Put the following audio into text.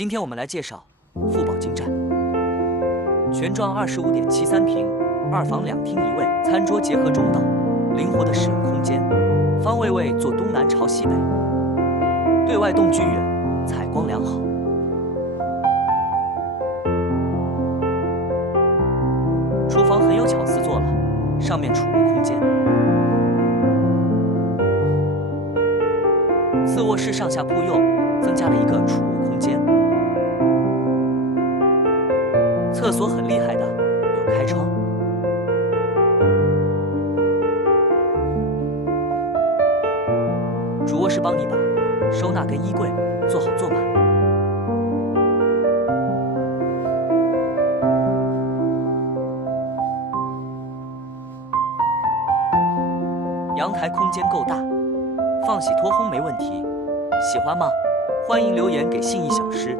今天我们来介绍富宝金站，全幢25.73平，2房2厅1卫，餐桌结合中岛，灵活的使用空间，方位位坐东南朝西北，对外栋距远，采光良好。厨房很有巧思做了，上面储物空间，次卧室上下铺又增加了一个储物空间。厕所很厉害的，有开窗。主卧室帮你把收纳跟衣柜做好做满。阳台空间够大，放洗脱烘没问题。喜欢吗？欢迎留言给信义小师。